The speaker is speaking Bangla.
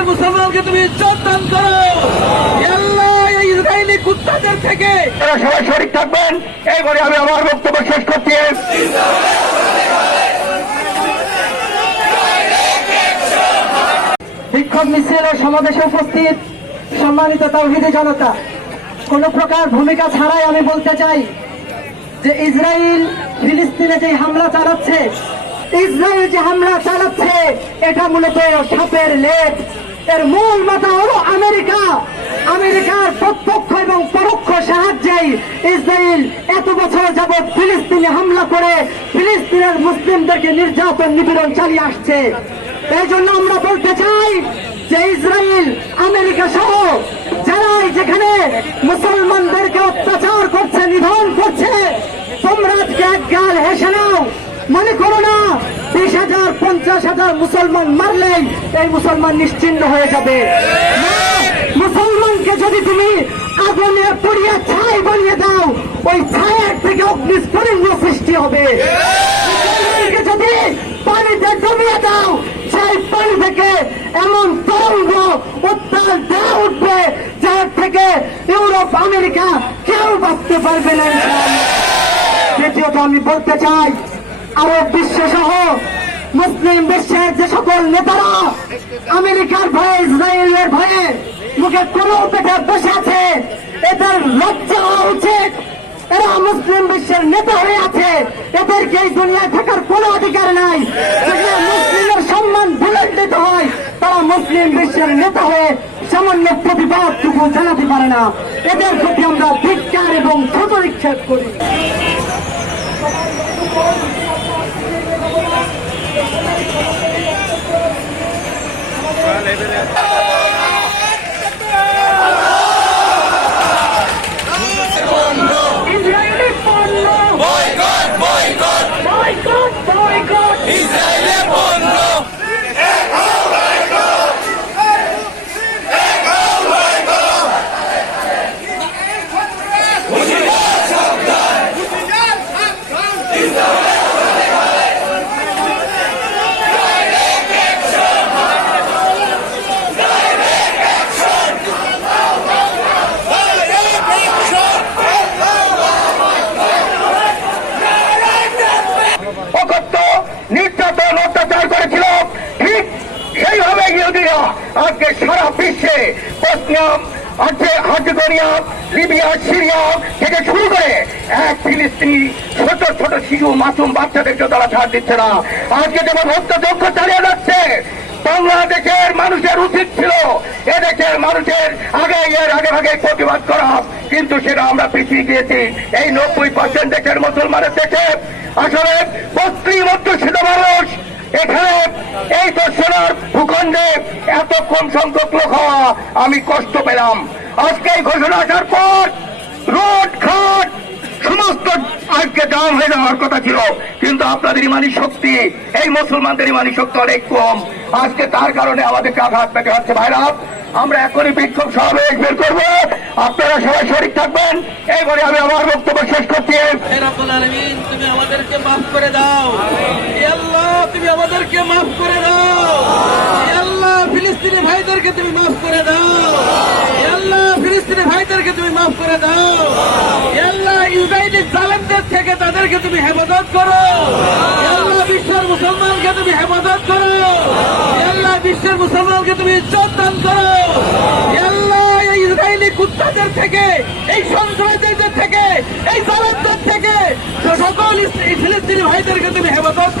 বিশ্বের মুসলমানকে তুমি ইজ্জত দান করো। আল্লাহ এই ইসরায়েলি কুত্তাদের থেকে সবাই শরীক থাকবেন। এই বলে আমি আমার বক্তব্য শেষ করছি। বিক্ষোভ মিছিল ও সমাবেশে উপস্থিত সম্মানিত তাওহীদি জনতা, কোন প্রকার ভূমিকা ছাড়াই আমি বলতে চাই যে ইসরায়েল ফিলিস্তিনে যে হামলা চালাচ্ছে, এটা মূলত সাপের লেজ। এর মূল মাথা হলো আমেরিকা। আমেরিকার প্রত্যক্ষ এবং পরোক্ষ সাহায্যেই ইসরায়েল এত বছর যাবৎ ফিলিস্তিনে হামলা করে ফিলিস্তিনের মুসলিমদেরকে নির্যাতন নিপীড়ন চালিয়ে আসছে। এই জন্য আমরা বলতে চাই যে ইসরায়েল, আমেরিকা সহ যারাই যেখানে মুসলমানদেরকে অত্যাচার করছে, নিধন করছে, তোমরা আজকে এক গাল হেসে নাও। মনে করো না 20,000 50,000 মুসলমান মারলেই এই মুসলমান নিশ্চিহ্ন হয়ে যাবে। মুসলমানকে যদি তুমি আগুনে পুড়িয়ে ছাই বানিয়ে দাও, ওই ছায়ের থেকে অগ্নিস্ফুলিঙ্গ সৃষ্টি হবে। যদি পানিতে ডুবিয়ে দাও, সেই পানি থেকে এমন তরঙ্গ উত্তাল দেওয়া উঠবে যার থেকে ইউরোপ, আমেরিকা কেউ বাঁচতে পারবে না। দ্বিতীয়ত আমি বলতে চাই, আরব বিশ্ব সহ মুসলিম বিশ্বের যে সকল নেতারা আমেরিকার ভয়ে, ইসরায়েলের ভয়ে মুখে কোনো পেটে বসে আছে, এদের লজ্জা হওয়া উচিত। এরা মুসলিম বিশ্বের নেতা হয়ে আছে, এদেরকে এই দুনিয়ায় থাকার কোনো অধিকার নাই। যেখানে মুসলিমের সম্মান ভুলণ্ডিত হয়, তারা মুসলিম বিশ্বের নেতা হয়ে সামান্য প্রতিবাদটুকু জানাতে পারে না। এদের প্রতি আমরা ধিক্কার এবং ছোট নিক্ষেপ করি। নির্যাতন অত্যাচার করেছিল, ঠিক সেইভাবে ইহুদিরা আজকে সারা বিশ্বে বসনিয়া, হার্জেগোভিনা, লিবিয়া, সিরিয়া থেকে শুরু করে এক ফিলিস্তিনি ছোট ছোট শিশু মাসুম বাচ্চাদেরকে তারা ছাড় দিচ্ছে না। আজকে যেমন হত্যাযজ্ঞ চালিয়ে যাচ্ছে, বাংলাদেশের মানুষের উচিত ছিল এদেশের মানুষের এর আগে ভাগে প্রতিবাদ করা, কিন্তু সেটা আমরা পিছিয়ে গিয়েছি। এই 90% দেশের মুসলমানের দেশে আসলে 32 অধ্যুষিত মানুষ, এখানে এই দর্শনার ভূখণ্ডে এত কম সংখ্যক লোক হওয়া আমি কষ্ট পেলাম। আজকে এই ঘোষণা আসার পর রোড ঘাট সমস্ত আজকে জাম হয়ে যাওয়ার কথা ছিল, কিন্তু আপনাদের ইমানি শক্তি, এই মুসলমানদের ইমানি শক্তি অনেক কম। আজকে তার কারণে আমাদেরকে আঘাত পেতে হচ্ছে। ভাইরা, আমরা এখনই বিক্ষোভ সমাবেশ বের করবো, আপনারা সবাই শরীক থাকবেন। এই বলে আমি আমার বক্তব্য শেষ করছি। তুমি আমাদেরকে মাফ করে দাও। আল্লাহ, তুমি আমাদেরকে মাফ করে দাও। আল্লাহ, ফিলিস্তিনি ভাইদেরকে তুমি মাফ করে দাও। আল্লাহ, ফিলিস্তিনি ভাইদেরকে তুমি মাফ করে দাও। আল্লাহ, ইসরায়েলি জালেমদের থেকে তাদেরকে তুমি হেফাজত করো। আল্লাহ, বিশ্বের মুসলমানকে তুমি হেফাজত করো। আল্লাহ, বিশ্বের মুসলমানকে তুমি ইজ্জত দান করো। আল্লাহ, এই ইসরায়েলি কুত্তাদের থেকে, এই সন্ত্রাসীদের থেকে, এই জালেমদের থেকে সকল ফিলিস্তিনি ভাইদেরকে তুমি হেফাজত